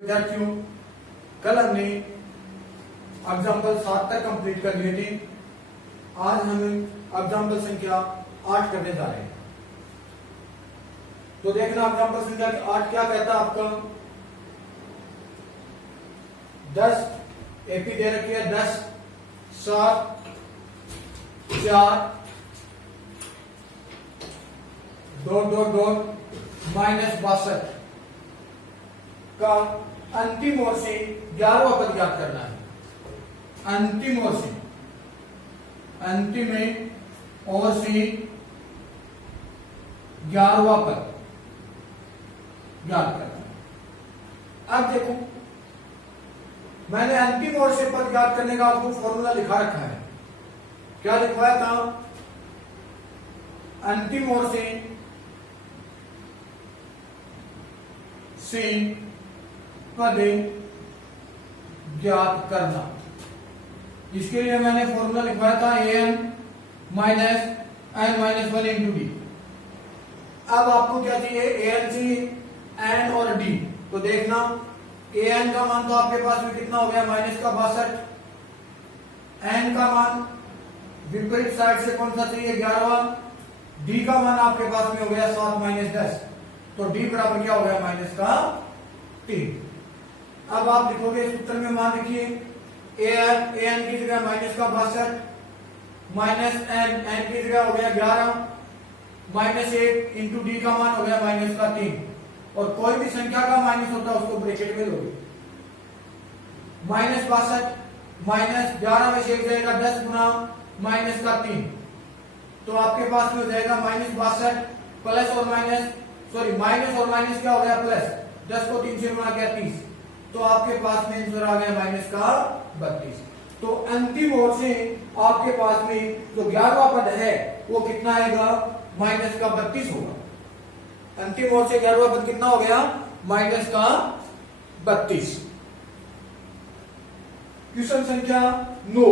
विद्यार्थियों, कल हमने एग्जाम्पल 7 तक कंप्लीट कर लिए थे। आज हम एग्जाम्पल संख्या 8 करने जा रहे हैं। तो देखना एग्जाम्पल संख्या 8 क्या कहता है आपका। 10 एपी दे रखी है, 10 7 4 -62 का अंतिम ओर से 11वां पद ज्ञात करना है। अंतिम ओर से 11वां पद ज्ञात करना है। अब देखो, मैंने अंतिम ओर से पद ज्ञात करने का आपको फॉर्मूला लिखा रखा है। क्या लिखवाया था? अंतिम ओर से पद ज्ञात करना। इसके लिए मैंने फॉर्मूला लिखवाया था an minus n minus 1 into D. अब आपको क्या चाहिए? an चाहिए, n और d। तो देखना an का मान तो आपके पास में कितना हो गया? -62। n का मान विपरीत साइड से कौन सा चाहिए? 11वां। d का मान आपके पास में हो गया 7 - 10। तो d बराबर क्या हो गया? -3। अब आप लिखोगे इस उत्तर में, मान लिखिए an की जगह -62 माइनस n की जगह हो गया 11 -1 इंटू डी का मान हो गया -3। और कोई भी संख्या का माइनस होता है उसको ब्रैकेट में लोगे। -62 -11 में शेष जाएगा 10 गुना -3। तो आपके पास में हो जाएगा -62 प्लस और माइनस, सॉरी माइनस और माइनस क्या हो गया? प्लस। 10 को 3 से गुणा किया 30। तो आपके पास में आंसर आ गया -32। तो अंतिम ओर से आपके पास में जो 11वां पद है वो कितना आएगा? -32 होगा। अंतिम ओर से 11वां पद कितना हो गया? -32। क्वेश्चन संख्या 9।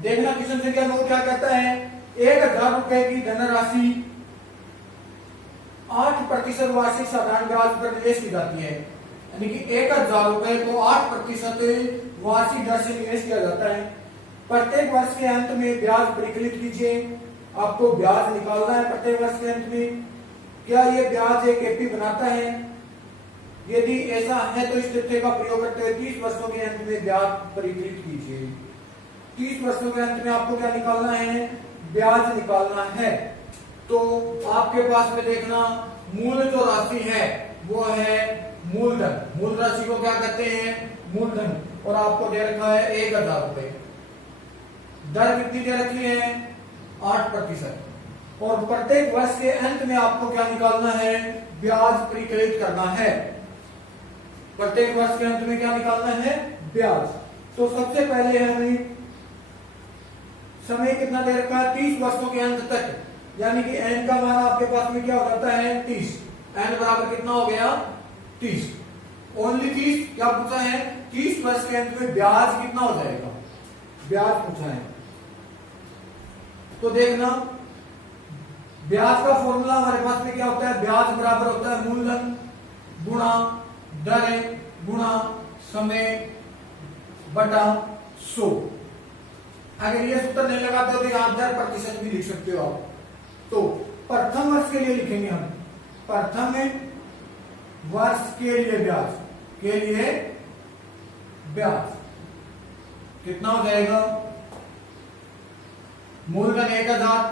देखना क्वेश्चन संख्या 9 क्या कहता है। 1000 रुपए की धनराशि 8% वार्षिक साधारण ब्याज पर निवेश की जाती है। यानी कि 1000 रुपए को 8% वार्षिक दर से निवेश किया जाता है। प्रत्येक वर्ष के अंत में ब्याज परिकलित कीजिए। आपको ब्याज निकालना है प्रत्येक वर्ष के अंत में। क्या ये ब्याज एक एपी बनाता है? यदि ऐसा है तो इस तथ्य का प्रयोग करते हुए 30 वर्षों के अंत में ब्याज परिकलित कीजिए। 30 वर्षों के अंत में आपको क्या निकालना है? ब्याज निकालना है। तो आपके पास में देखना, मूल जो राशि है वो है मूलधन। मूल राशि को क्या कहते हैं? मूलधन। और आपको दे रखा है 1000 रुपए। दर कितनी दे रखी है? 8%। और प्रत्येक वर्ष के अंत में आपको क्या निकालना है? ब्याज परिकलित करना है। प्रत्येक वर्ष के अंत में क्या निकालना है? ब्याज। तो सबसे पहले हमें समय कितना दे रखा है? 30 वर्षों के अंत तक। यानी कि n का मान आपके पास में क्या हो जाता है? 30। n बराबर कितना हो गया? 30। ओनली 30। क्या पूछा है? 30 वर्ष के अंत में ब्याज कितना हो जाएगा? ब्याज पूछा है। तो देखना, ब्याज का फॉर्मूला हमारे पास में क्या होता है? ब्याज बराबर होता है मूलधन गुणा दर गुणा समय बटा 100। अगर ये सूत्र नहीं लगाते हो तो यहां 10% भी लिख सकते हो आप। तो प्रथम वर्ष के लिए लिखेंगे हम। प्रथम वर्ष के लिए ब्याज कितना हो जाएगा? मूलधन 1000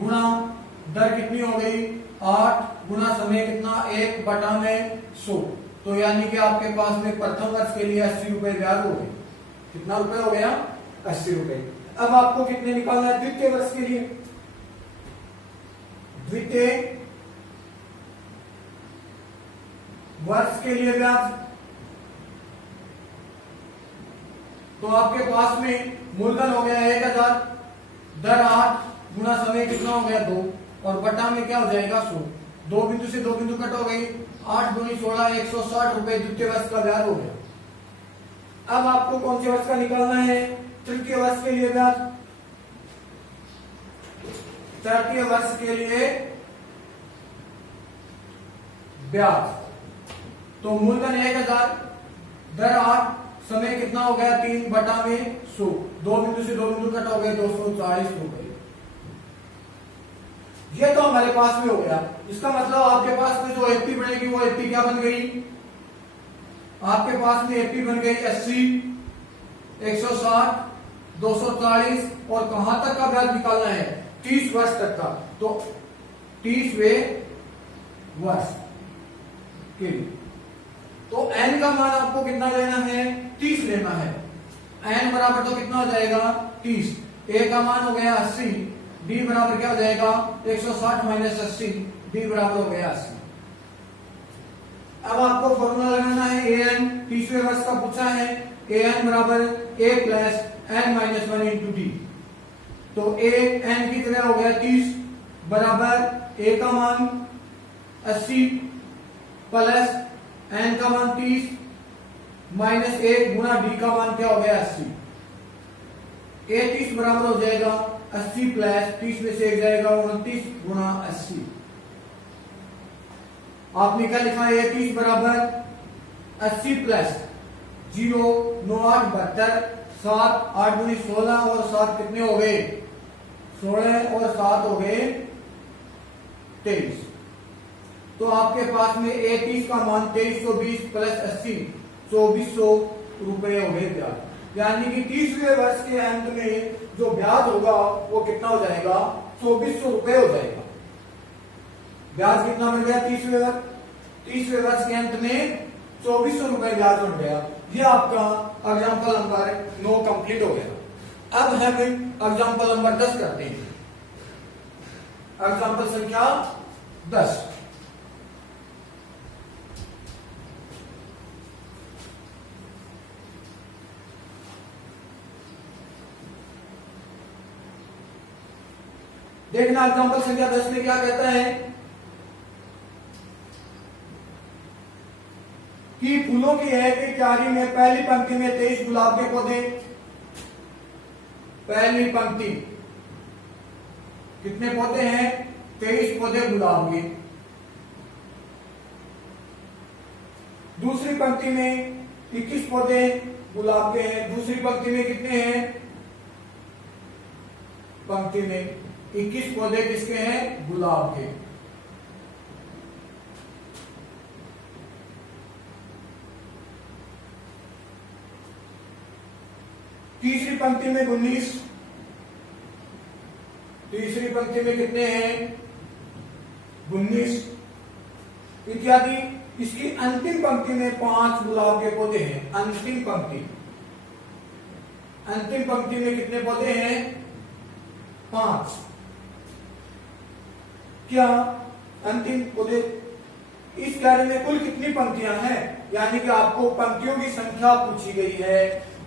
गुणा दर कितनी हो गई? 8 गुणा समय कितना? 1/100। तो यानी कि आपके पास में प्रथम वर्ष के लिए 80 रुपए ब्याज हो गए। कितना रुपए हो गया? 80 रुपए। अब आपको कितने निकालना है द्वितीय वर्ष के लिए? द्वितीय वर्ष के लिए ब्याज। तो आपके पास में मूलधन हो गया 1000, दर 8 गुणा समय कितना हो गया? 2, और बटा में क्या हो जाएगा? 100। 2 बिंदु से 2 बिंदु कट हो गई। 8 दूनी 16, 160 रुपए द्वितीय वर्ष का ब्याज हो गया। अब आपको कौन से वर्ष का निकालना है? तृतीय वर्ष के लिए ब्याज, तृतीय वर्ष के लिए ब्याज। तो मूलधन 1000, दर 8, समय कितना हो गया 3/100, 2 बिंदु से 2 बिंदु कट हो गए 240 रुपए। ये तो हमारे पास में हो गया। इसका मतलब आपके पास में जो एपी बनेगी वो एपी क्या बन गई, आपके पास में एपी बन गई 80, 160, 240 और कहां तक का ब्याज निकालना है 30 वर्ष तक का। तो 30वें वर्ष के लिए तो n का मान आपको कितना लेना है 30 लेना है। n बराबर तो कितना हो जाएगा 30, a का मान हो गया 80, d बराबर क्या हो जाएगा 160 माइनस 80, d बराबर हो गया 80। अब आपको फॉर्मूला लगाना है an, 30वें वर्ष का पूछा है, an बराबर a plus n minus 1 into D. तो a n की जगह हो गया 30 बराबर a का मान 80 प्लस n का मान 30 माइनस 1 गुना d का मान क्या हो गया 80। a 30 बराबर हो जाएगा 80 प्लस 30 में से 1 जाएगा 29 गुना 80। आपने क्या लिखा है 30 बराबर 80 प्लस 0 9 8 72 7 8 दूनी 16 और 7 कितने हो गए 16 और 7 हो गए 23। तो आपके पास में 30 का मान 2320 प्लस 80 2400 रुपए हो गए ब्याज। यानी कि 30वें वर्ष के अंत में जो ब्याज होगा वो कितना हो जाएगा 2400 रुपए हो जाएगा। ब्याज कितना बन गया 30वें वर्ष के अंत में 2400 रुपए ब्याज बन गया। ये आपका एग्जाम्पल नंबर 9 कंप्लीट हो गया। अब हम एग्जाम्पल नंबर 10 करते हैं। एग्जाम्पल संख्या 10। देखना एग्जाम्पल संख्या 10 में क्या कहता है कि फूलों की है कि क्यारी में पहली पंक्ति में 23 गुलाब के पौधे, पहली पंक्ति कितने पौधे हैं 23 पौधे गुलाब के। दूसरी पंक्ति में 21 पौधे गुलाब के हैं। दूसरी पंक्ति में कितने हैं पंक्ति में 21 पौधे किसके हैं गुलाब के। तीसरी पंक्ति में 19, तीसरी पंक्ति में कितने हैं 19 इत्यादि। इसकी अंतिम पंक्ति में 5 गुलाब के पौधे हैं। अंतिम पंक्ति में कितने पौधे हैं 5। क्या अंतिम पौधे इस कार्य में कुल कितनी पंक्तियां हैं, यानी कि आपको पंक्तियों की संख्या पूछी गई है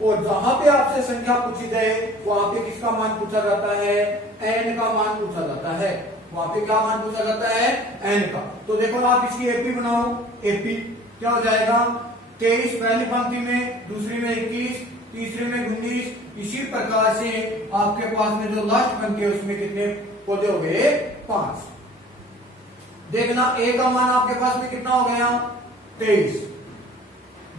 और जहां पे आपसे संख्या पूछी जाए वहां पे किसका मान पूछा जाता है n का मान पूछा जाता है। वहां पे क्या मान पूछा जाता है n का। तो देखो आप इसकी एपी बनाओ। एपी क्या हो जाएगा 23 पहली पंक्ति में, दूसरी में 21, तीसरी में 19। इसी प्रकार से आपके पास में जो लास्ट पंक्ति है उसमें कितने पौधे हो गए 5। देखना ए का मान आपके पास में कितना हो गया 23,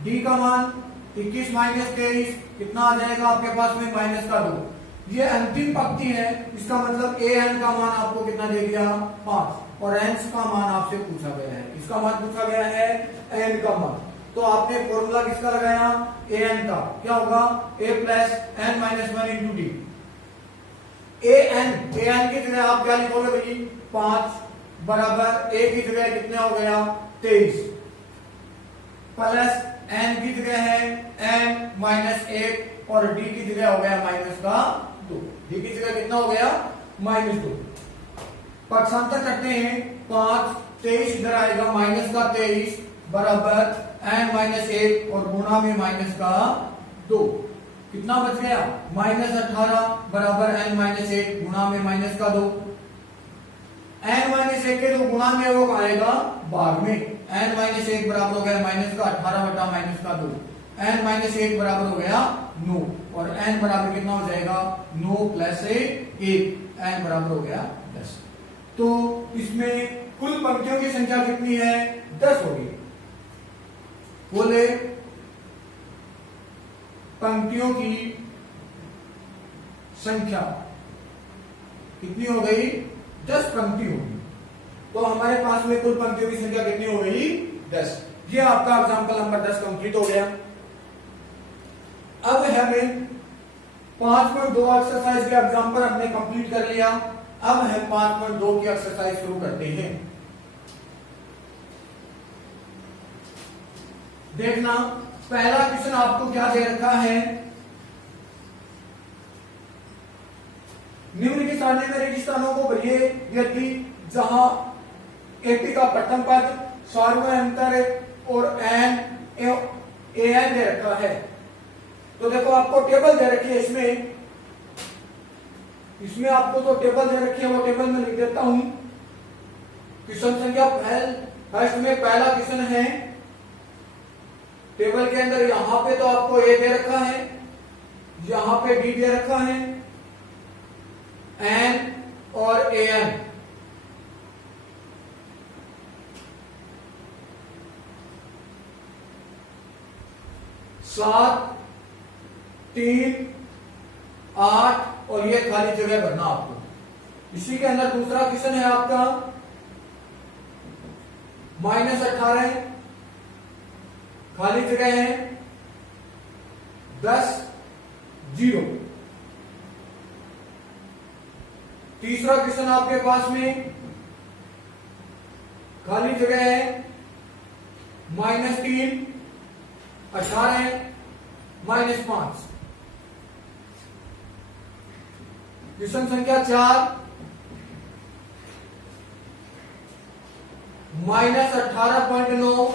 डी का मान 21 माइनस 23 कितना आ जाएगा आपके पास में माइनस का 2। ये अंतिम पंक्ति है, इसका मतलब ए एन का मान आपको कितना दे दिया 5 और एन का मान आपसे पूछा गया है। इसका मान पूछा गया है एन का मान। तो आपने फॉर्मूला किसका लगाया ए एन का। क्या होगा A plus N minus 1 into D. A N की जगह आप क्या लिखोगे भाई 5 बराबर ए की जगह कितना हो गया 23 प्लस एन की जगह है एन माइनस 1 और डी की जगह हो गया माइनस का 2। डी की जगह कितना हो गया माइनस 2। पक्षांतर करते हैं 5 23 इधर आएगा माइनस का 23 बराबर एन माइनस 1 और गुणा में माइनस का 2। कितना बच गया माइनस 18 बराबर एन माइनस 1 गुणा में माइनस का 2। एन माइनस 1 के जो गुणा में वो आएगा भाग में। एन माइनस 1 बराबर हो गया माइनस का 18 बटा माइनस का 2। n माइनस 1 बराबर हो गया 9 और n बराबर कितना हो जाएगा 9 प्लस 1 n बराबर हो गया 10। तो इसमें कुल पंक्तियों की संख्या कितनी है 10 होगी। बोले पंक्तियों की संख्या कितनी हो गई 10 पंक्ति होगी। तो हमारे पास में कुल पंक्तियों की संख्या कितनी हो गई 10। ये आपका एग्जांपल नंबर 10 कंप्लीट हो गया। अब हमें 5.2 एक्सरसाइज के एग्जांपल हमने कंप्लीट कर लिया। अब हम 5.2 की एक्सरसाइज शुरू करते हैं। देखना पहला क्वेश्चन आपको क्या दे रखा है, निम्न के सामने में रेगिस्तानों को भरिए यदि जहां एपी का प्रथम पद सार्वभौमिक और एन दे रखा है। तो देखो आपको टेबल दे रखी है, इसमें आपको तो टेबल दे रखी है, वो टेबल में लिख देता हूं। क्वेश्चन संख्या फर्स्ट में पहला क्वेश्चन है टेबल के अंदर, यहां पे तो आपको ए दे रखा है, यहां पे डी दे रखा है, एन और ए एन। सात 3 8 और ये खाली जगह भरना आपको। इसी के अंदर दूसरा क्वेश्चन है आपका -18 खाली जगह है 10 0। तीसरा क्वेश्चन आपके पास में खाली जगह है -3 18 -5। क्वेश्चन संख्या 4 -18.9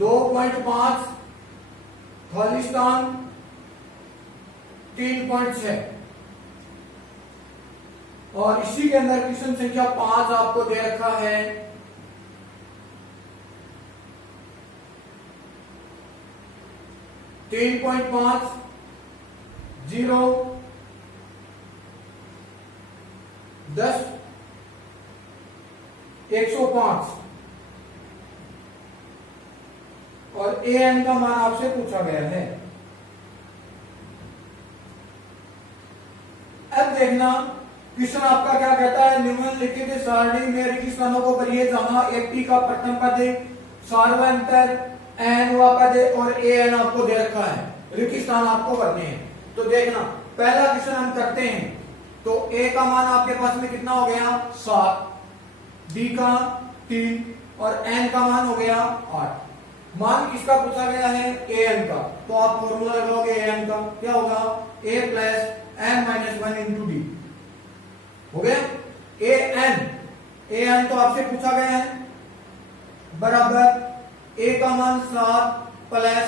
2.5 खालिस्तान 3.6। और इसी के अंदर क्वेश्चन संख्या 5 आपको दे रखा है 3.5 0 10 105 और ए एन का मान आपसे पूछा गया है। अब देखना क्वेश्चन आपका क्या कहता है, निम्नलिखित सारणी में रेगिस्तानों को भरिए जहां एपी का प्रथम पद सार्वभौमिक एन हुआ पद और ए एन आपको दे रखा है, रेगिस्तान आपको भरने हैं। तो देखना पहला क्वेश्चन हम करते हैं। तो ए का मान आपके पास में कितना हो गया 7, डी का 3 और एन का मान हो गया 8। मान किसका पूछा गया है ए एन का। तो आप फॉर्मूला लगाओगे ए एन का, क्या होगा A plus N minus 1 into D हो गया। ए एन तो आपसे पूछा गया है बराबर ए का मान 7 प्लस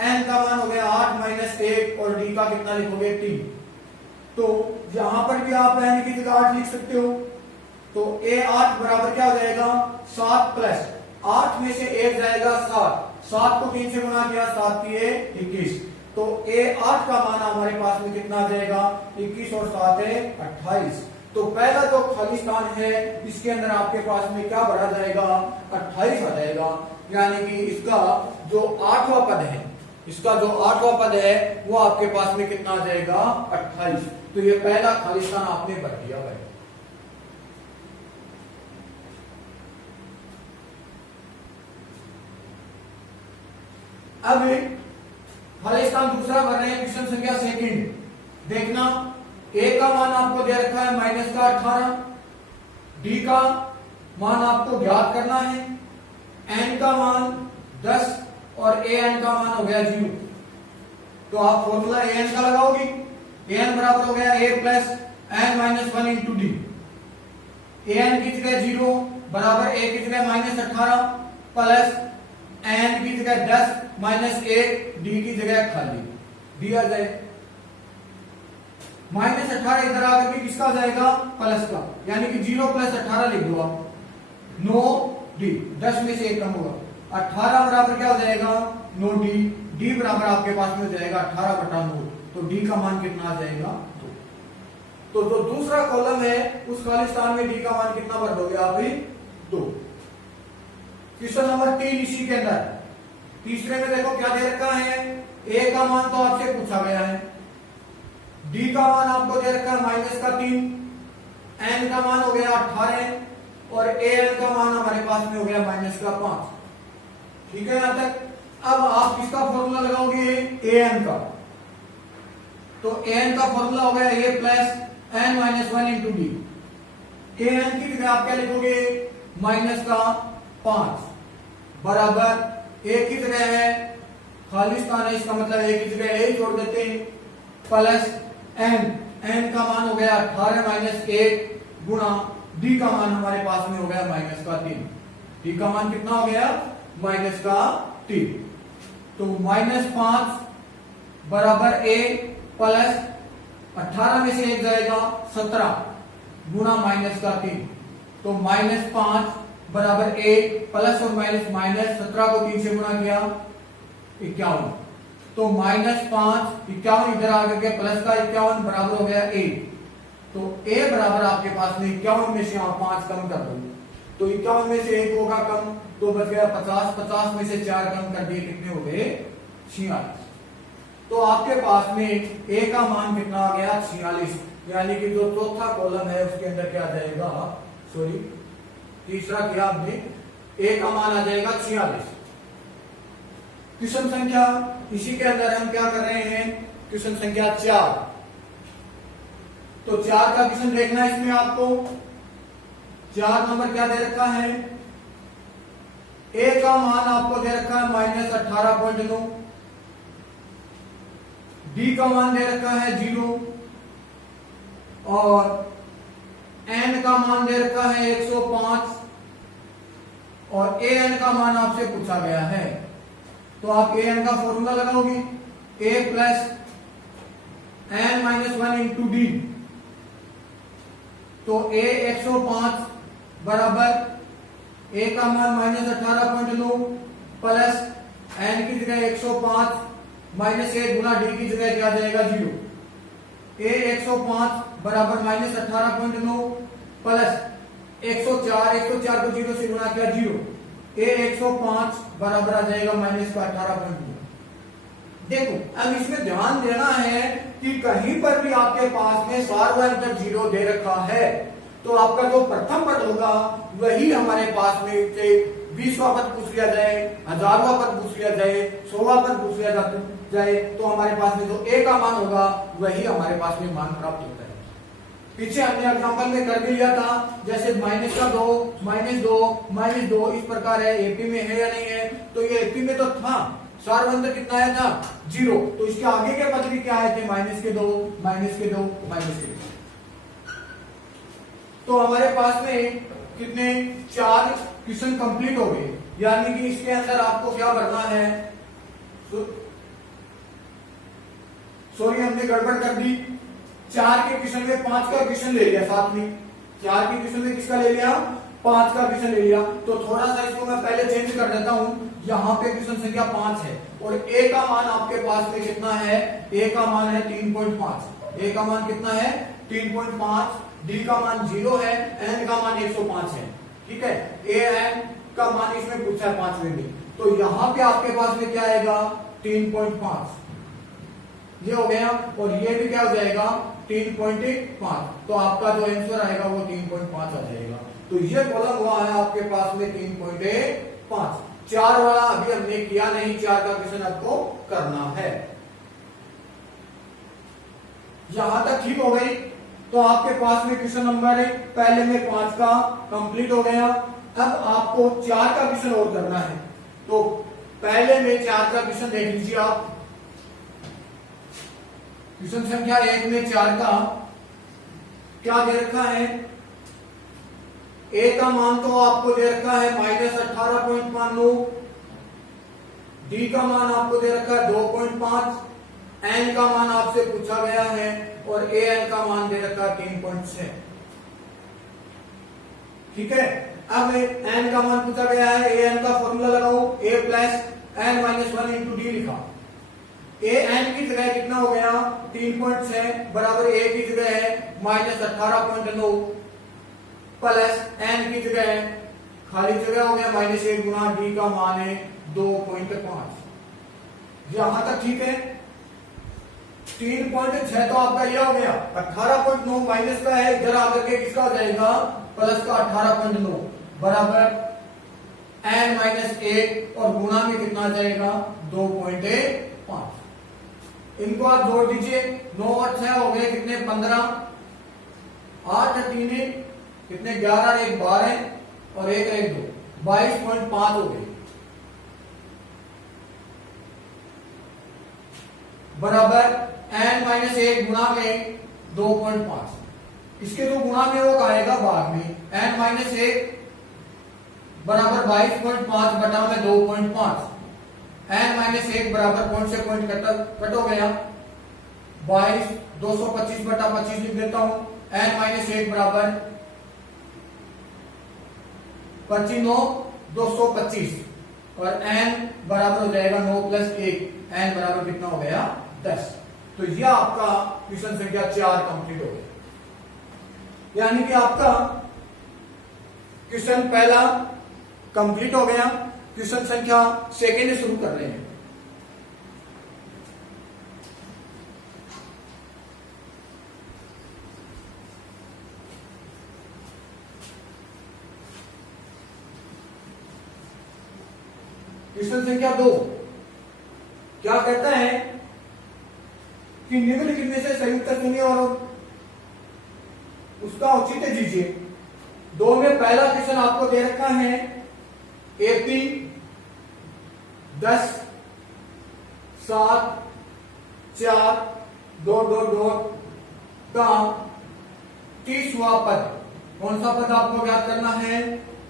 एन का मान हो गया 8 माइनस 1 और डी का कितना लिखोगे 3। तो यहां पर भी आप एन की जगह 8 लिख सकते हो। तो ए 8 बराबर क्या हो जाएगा 7 प्लस 8 में से 1 जाएगा 7 को 3 से गुणा किया 7 की 21। तो ए 8 का मान हमारे पास में कितना आ जाएगा 21 और 7 है 28। तो पहला जो खाली स्थान है इसके अंदर आपके पास में क्या बढ़ा जाएगा 28 आ जाएगा। यानी कि इसका जो 8वां पद है, इसका जो 8वां पद है वो आपके पास में कितना आ जाएगा 28। तो ये पहला खाली स्थान आपने भर दिया है। अब खाली स्थान दूसरा भर रहे हैं, क्वेश्चन संख्या सेकंड। देखना ए का मान आपको दे रखा है माइनस का 18, डी का मान आपको ज्ञात करना है, एन का मान 10 और ए एन का मान हो गया 0। तो आप फॉर्मूला ए एन का लगाओगे, ए एन बराबर हो गया A plus N minus 1 into D. A N की जगह 0 बराबर ए की जगह -18 प्लस एन की जगह 10 माइनस 1 डी की जगह खाली डी आ जाए। -18 इधर आकर के किसका आ जाएगा प्लस का, यानी कि 0 प्लस 18 लिख दो आप 9 डी, 10 में से 1 कम होगा। 18 बराबर क्या हो जाएगा 9 डी, डी बराबर आपके पास में हो जाएगा 18/9, तो डी का मान कितना आ जाएगा 2। तो जो दूसरा कॉलम है उस खाली स्थान में डी का मान कितना भर दोगे आप भी 2। क्वेश्चन नंबर 3 इसी के अंदर, तीसरे में देखो क्या दे रखा है, ए का मान तो आपसे पूछा गया है, डी का मान आपको दे रखा है -3, एन का मान हो गया 18 और ए एन का मान हमारे पास में हो गया -5। ठीक है यहां तक। अब आप किसका फॉर्मूला लगाओगे ए एन का, तो ए एन का फॉर्मूला हो गया A plus N -1 into D. A N की जगह आप क्या लिखोगे -5 बराबर ए की जगह है खाली स्थान है, इसका मतलब ए की जगह ए जोड़ देते हैं प्लस एन, एन का मान हो गया 18 - 1 गुणा डी का मान हमारे पास में हो गया -3। डी का मान कितना हो गया -3। तो -5 बराबर ए प्लस 18 में से 1 जाएगा 17 गुणा -3। तो -5 बराबर ए प्लस और माइनस 17 को 3 से गुणा किया 51। तो -5 51 इधर आ गया प्लस का 51 बराबर हो गया ए। तो ए बराबर आपके पास में 51 में से आप 5 कम कर दो, तो 51 में से 1 होगा कम, तो बच गया 50, 50 में से 4 कम कर दिए कितने हो गए 46। तो आपके पास में ए का मान कितना आ गया 46, यानी कि जो चौथा कॉलम है उसके अंदर क्या आ जाएगा, सॉरी तीसरा किया आपने, ए का मान आ जाएगा 46। क्वेश्चन संख्या इसी के अंदर हम क्या कर रहे हैं, क्वेश्चन संख्या 4। तो 4 का क्वेश्चन देखना है इसमें आपको। 4 नंबर क्या दे रखा है, ए का मान आपको दे रखा है -18.9, डी का मान दे रखा है 0 और एन का मान दे रखा है 105 और ए एन का मान आपसे पूछा गया है। तो आप ए एन का फॉर्मूला लगाओगे ए प्लस एन -1 इंटू डी। तो ए 105 बराबर ए का मान -18.9 प्लस एन की जगह 105 -1 गुना डी की जगह क्या जाएगा 0। ए 105 बराबर -18.9 प्लस 104, 104 को 0 से गुणा किया 0। ए 105 बराबर आ जाएगा -18.9। देखो अब इसमें ध्यान देना है कि कहीं पर भी आपके पास में सार्वधातुक 0 दे रखा है तो आपका जो प्रथम पद होगा वही हमारे पास में से 20वां पद पूछ लिया जाए, 1000वां पद पूछ लिया जाए, 100वां पद पूछ लिया जाए तो हमारे पास में जो ए का मान होगा वही हमारे पास में मान प्राप्त होता है। पीछे हमने एग्जांपल में कर भी लिया था, जैसे -2 -2 इस प्रकार है, एपी में है या नहीं है, तो ये एपी में तो था, सार्वधातुक कितना आया था 0, तो इसके आगे के पद भी क्या आए थे -2 तो हमारे पास में कितने 4 क्वेश्चन कंप्लीट हो गए। यानी कि इसके अंदर आपको क्या भरना है, सॉरी हमने गड़बड़ कर दी, 4 के क्वेश्चन में 5 का क्वेश्चन ले लिया साथ में, 4 के क्वेश्चन में किसका ले लिया 5 का क्वेश्चन ले लिया। तो थोड़ा सा इसको मैं पहले चेंज कर देता हूं, यहाँ पे क्वेश्चन संख्या 5 है और ए का मान आपके पास में कितना है, ए का मान है 3.5, ए का मान कितना है 3.5, डी का मान 0 है, एन का मान 105 है। ठीक है, ए एन का मान इसमें पूछा है 5वें में, तो यहाँ पे आपके पास में क्या आएगा 3.5 ये हो गया और ये भी क्या हो जाएगा 3.5, तो आपका जो आंसर आएगा वो 3.5 आ जाएगा। तो ये कॉलम हुआ है आपके पास में 3.5। 4 वाला अभी हमने किया नहीं, 4 का क्वेश्चन आपको करना है। यहां तक ठीक हो गई। तो आपके पास में क्वेश्चन नंबर पहले में 5 का कंप्लीट हो गया। अब आपको 4 का क्वेश्चन और करना है, तो पहले में 4 का क्वेश्चन देख लीजिए आप। क्वेश्चन संख्या 1 में 4 का क्या दे रखा है, ए का मान तो आपको दे रखा है -18.9, डी का मान आपको दे रखा है 2.5, एन का मान आपसे पूछा गया है और ए एन का मान दे रखा है 3.6। ठीक है, अब n का मान पूछा गया है, an का फॉर्मूला लगाओ, a plus n minus 1 into D लिखा। an की जगह कितना हो गया 3.6 बराबर a की जगह है माइनस 18.9 प्लस n की जगह है खाली जगह हो गया माइनस 1 गुना डी का मान है 2.5। यहां तक ठीक है। 3.6 तो आपका यह हो गया, 18.9 माइनस का है, इधर आकर के किसका हो जाएगा प्लस का 18.9 बराबर n माइनस 1 और गुणा में कितना आ जाएगा 2.5। इनको आप जोड़ दीजिए, 9 और 6 हो गए कितने 15, 8 और 3 कितने 11, 1 12 और 1 1 2 22.5 हो गए बराबर n माइनस 1 गुणा में 2.5। इसके जो गुणा में वो आएगा बाद में n माइनस 1 बराबर 22.5 बटा में 2.5। n माइनस 1 बराबर पॉइंट से पॉइंट कट हो गया 22, 225 बटा 25 लिख देता हूं। n माइनस 1 बराबर 25 9 225 और n बराबर हो जाएगा 9 प्लस 1, n बराबर कितना हो गया 10। तो यह आपका क्वेश्चन संख्या 4 कंप्लीट हो गया, यानी कि आपका क्वेश्चन पहला कंप्लीट हो गया। क्वेश्चन संख्या सेकेंड शुरू कर रहे हैं। क्वेश्चन संख्या 2 क्या कहता है कि निम्नलिखित में से संयुक्त चुनिए और उसका औचित्य दीजिए। 2 में पहला क्वेश्चन आपको दे रखा है एपी 10 7 4 2 2 2 का 30वां पद। कौन सा पद आपको ज्ञात करना है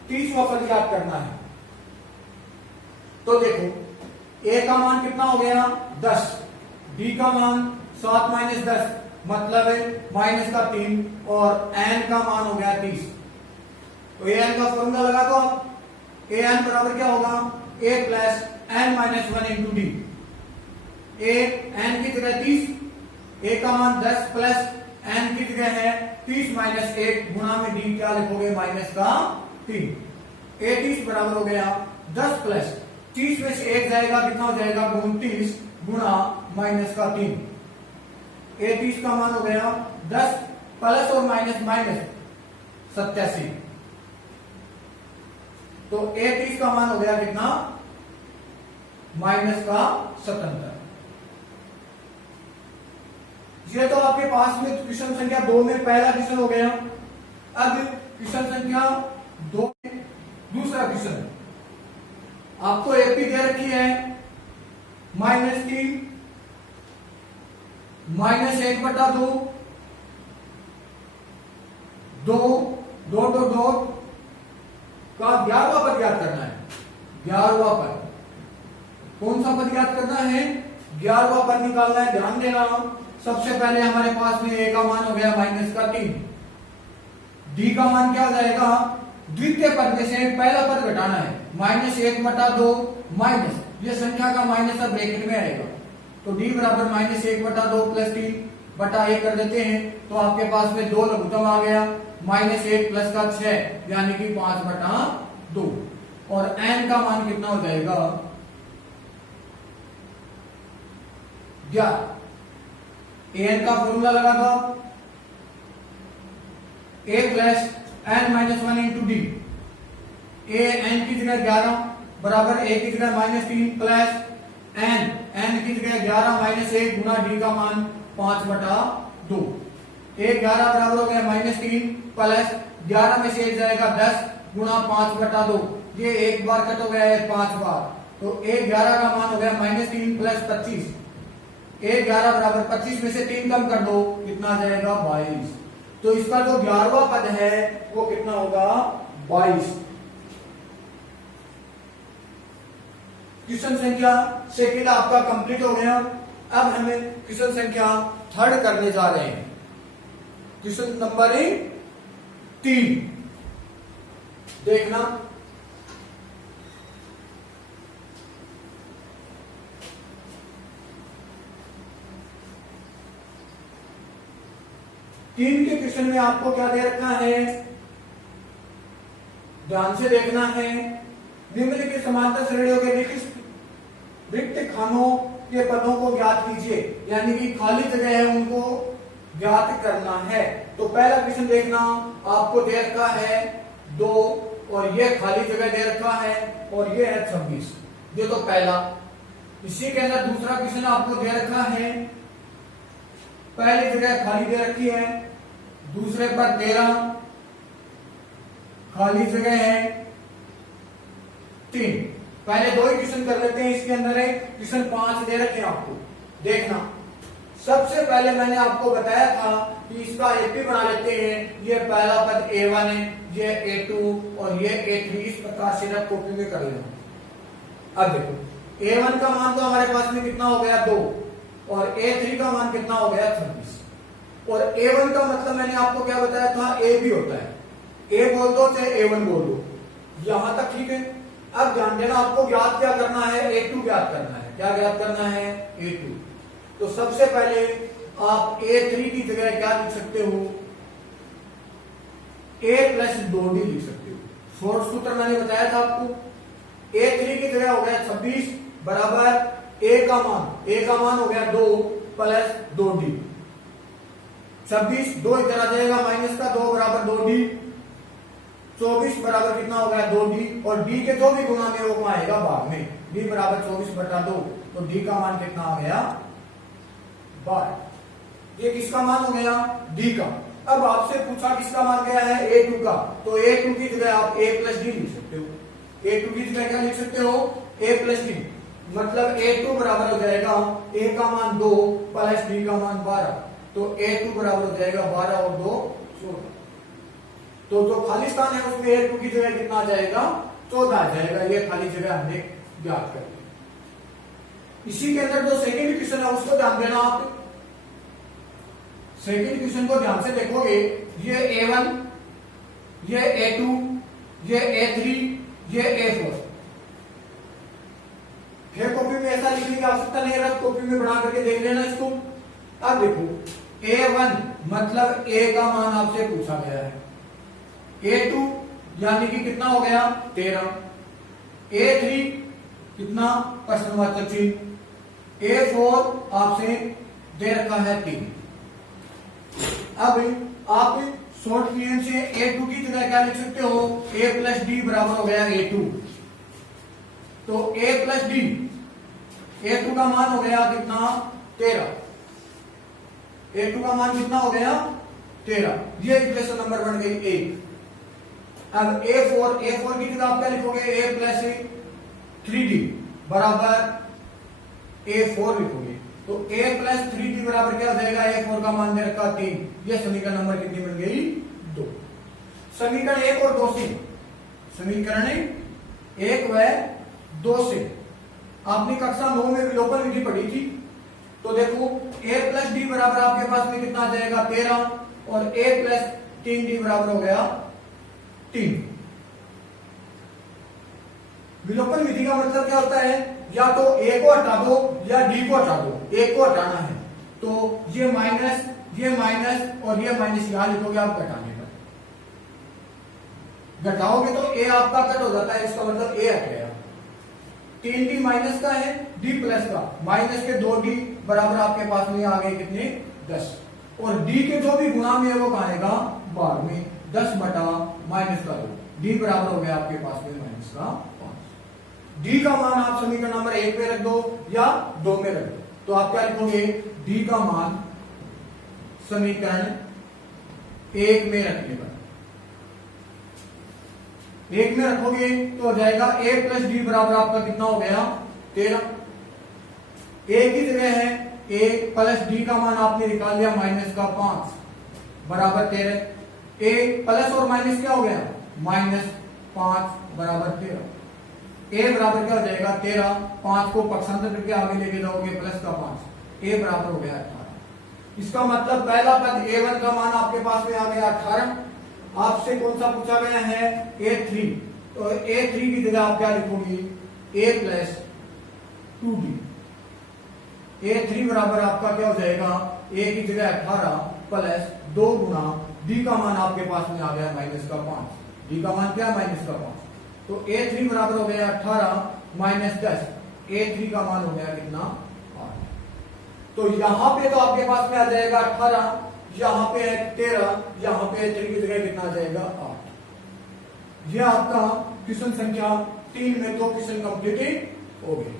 30वां पद ज्ञात करना है। तो देखो ए का मान कितना हो गया 10, डी का मान 7 माइनस 10 मतलब है माइनस का 3 और एन का मान हो गया 30। तो ए एन का फॉर्मूला लगा दो आप, ए एन बराबर क्या होगा A plus N minus 1 into D. A N की जगह 30, ए का मान 10 प्लस एन की जगह है 30 माइनस 1 गुणा में डी क्या लिखोगे माइनस का 3। ए 30 बराबर हो गया 10 प्लस 30 में से 1 जाएगा कितना हो जाएगा 29 गुणा माइनस का 3। ए 30 का मान हो गया 10 प्लस और माइनस माइनस 87। तो ए 30 का मान हो गया कितना माइनस का 77। ये तो आपके पास में क्वेश्चन संख्या 2 में पहला क्वेश्चन हो गया। अब क्वेश्चन संख्या 2 में दूसरा क्वेश्चन आपको एपी दे रखी है -3 -1 बटा 2 2 2 2 2 का 11वां पद ज्ञात करना है। 11वां पद कौन सा पद ज्ञात करना है 11वां पद निकालना है। ध्यान देना सबसे पहले हमारे पास में ए का मान हो गया माइनस का 3, डी का मान क्या हो जाएगा द्वितीय पद में से पहला पद घटाना है -1 बटा 2 माइनस ये संख्या का माइनस अब ब्रैकेट में आएगा तो डी बराबर -1 बटा 2 प्लस 3 बटा 1 कर देते हैं तो आपके पास में 2 लघुत्तम आ गया -1 प्लस का 6 यानी कि 5 बटा 2 और n का मान कितना हो जाएगा 11। an का फॉर्मूला लगा दो a plus n minus 1 into D. A N की जगह 11 बराबर ए की जगह -3 प्लस एन की जगह 11 माइनस 1 गुना डी का मान 5 बटा 2। ए 11 बराबर हो गया -3 प्लस 11 में से 1 जाएगा 10 गुना 5 बटा 2। ये एक बार कट हो गया है 5 बार तो ए 11 का मान हो गया -3 प्लस 25। ए 11 बराबर 25 में से 3 कम कर दो कितना आ जाएगा 22। तो इसका जो 11वां पद है वो कितना होगा 22। क्वेश्चन संख्या सेकंड आपका कंप्लीट हो गया। अब हमें क्वेश्चन संख्या थर्ड करने जा रहे हैं। क्वेश्चन नंबर 3 देखना, तीन के क्वेश्चन में आपको क्या दे रखा है, ध्यान से देखना है। निम्नलिखित समांतर श्रेणियों के रिक्त खानों के पदों को ज्ञात कीजिए, यानी कि खाली जगह है उनको ज्ञात करना है। तो पहला क्वेश्चन देखना, आपको दे रखा है 2 और ये खाली जगह दे रखा है और ये है 26, ये तो पहला। इसी के अंदर दूसरा क्वेश्चन आपको दे रखा है, पहली जगह खाली दे रखी है, दूसरे पर 13 खाली जगह है 3। पहले 2 ही क्वेश्चन कर लेते हैं, इसके अंदर है क्वेश्चन 5 दे रखे हैं आपको। देखना, सबसे पहले मैंने आपको बताया था कि इसका एपी बना लेते हैं। ये पहला पद A1 है, ये A2 और ये A3, इस प्रकार से रख कॉपी में कर लेना। अब देखो A1 का मान तो हमारे पास में कितना हो गया 2 और A3 का मान कितना हो गया 26। और A1 का मतलब मैंने आपको क्या बताया था, A भी होता है, A बोल दो चाहे A1 बोल दो, यहां तक ठीक है। अब ध्यान देना, आपको ज्ञात क्या करना है, A2 ज्ञात करना है। क्या ज्ञात करना है, A2। तो सबसे पहले आप A3 की जगह क्या लिख सकते हो, A प्लस 2D लिख सकते हो। शॉर्ट सूत्र मैंने बताया था आपको, A3 की जगह हो गया 26 बराबर A का मान हो गया 2 प्लस 2D। 26 2 इधर आ जाएगा, माइनस का 2 बराबर 2D, 24 बराबर कितना हो गया 2D, और D के जो भी गुना में वो आएगा बाद में, D बराबर 24/2, तो D का मान कितना आ गया 12। ये किसका मान हो गया, D का। अब आपसे पूछा किसका मान गया है, A2 का, तो A2 की जगह आप A प्लस D लिख सकते हो। A2 की जगह क्या लिख सकते हो, A प्लस D, मतलब A2 बराबर हो जाएगा A का मान 2 प्लस D का मान 12, तो A2 बराबर हो जाएगा 12 और 2 14। तो जो खाली स्थान है उसमें A2 की जगह कितना आ जाएगा, 14 आ जाएगा। ये खाली जगह हमने ज्ञात कर ली। इसी के अंदर जो सेकंड क्वेश्चन है उसको ध्यान देना आप। सेकंड क्वेश्चन को ध्यान से देखोगे, ये A1, ये A2, ये A3, ये A4। फिर कॉपी में ऐसा लिखने की आवश्यकता नहीं है, कॉपी में बना करके देख लेना इसको। अब देखो A1 मतलब A का मान आपसे पूछा गया है, A2 यानी कि कितना हो गया 13, A3 कितना प्रश्नवाचक चिन्ह, A4 आपसे दे रखा है 3। अब आप शॉर्ट क्वेश्चन से A2 की जगह क्या लिख सकते हो, A प्लस D बराबर हो गया A2, तो A प्लस D, A2 का मान हो गया कितना 13, A2 का मान कितना हो गया 13, ये इक्वेशन नंबर बन गई 1। अब A4 की जगह आप क्या लिखोगे, A प्लस 3D बराबर A4 लिखोगे, तो A प्लस 3D बराबर क्या हो जाएगा, A4 का मान दे रखा 3। ये समीकरण नंबर कितनी बन गई 2। समीकरण 1 और 2 से, समीकरण 1 व 2 से आपने कक्षा 9 में विलोपन विधि पढ़ी थी। तो देखो A प्लस D बराबर आपके पास में कितना आ जाएगा 13 और A प्लस 3D बराबर हो गया 3। विलोपन विधि का मतलब क्या होता है, या तो A को हटा दो या D को हटा दो। A को हटाना है तो ये माइनस और ये माइनस यहां लिखोगे आप घटाने पर, घटाओगे तो A आपका कट हो जाता है, इसका मतलब A हट गया। 3D माइनस का है, D प्लस का, माइनस के 2D बराबर आपके पास में आ गए कितने 10, और D के जो भी गुणा में है वो आएगा बाद में 10 बटा माइनस का 2, D बराबर हो गया आपके पास में माइनस का 5। D का मान आप समीकरण नंबर 1 में रख दो या 2 में रख दो, तो आप क्या लिखोगे, D का मान समीकरण 1 में रखने पर, 1 में रखोगे तो हो जाएगा A प्लस D बराबर आपका कितना हो गया 13। A की जगह है A प्लस D का मान आपने निकाल लिया माइनस का 5 बराबर 13। A प्लस और माइनस क्या हो गया, माइनस 5 बराबर 13। A बराबर क्या हो जाएगा 13, 5 को पक्षांतर करके आगे लेके जाओगे प्लस का 5, A बराबर हो गया 18। इसका मतलब पहला पद A1 का मान आपके पास में आ गया 18 आपसे कौन सा पूछा गया है, A3। तो A3 की जगह आप क्या लिखोगी, A प्लस 2D। A3 बराबर आपका क्या हो जाएगा, A की जगह 18 प्लस 2 गुना D का मान आपके पास में आ गया -5। D का मान क्या, -5। तो A3 बराबर हो गया 18 माइनस 10। A3 का मान हो गया कितना, 8। तो यहां पे तो आपके पास में आ जाएगा 18, यहां पे है 13, यहां पे 3 की जगह कितना आ जाएगा, 8। यह आपका क्वेश्चन संख्या 3 में 2 क्वेश्चन कंप्लीट हो गए।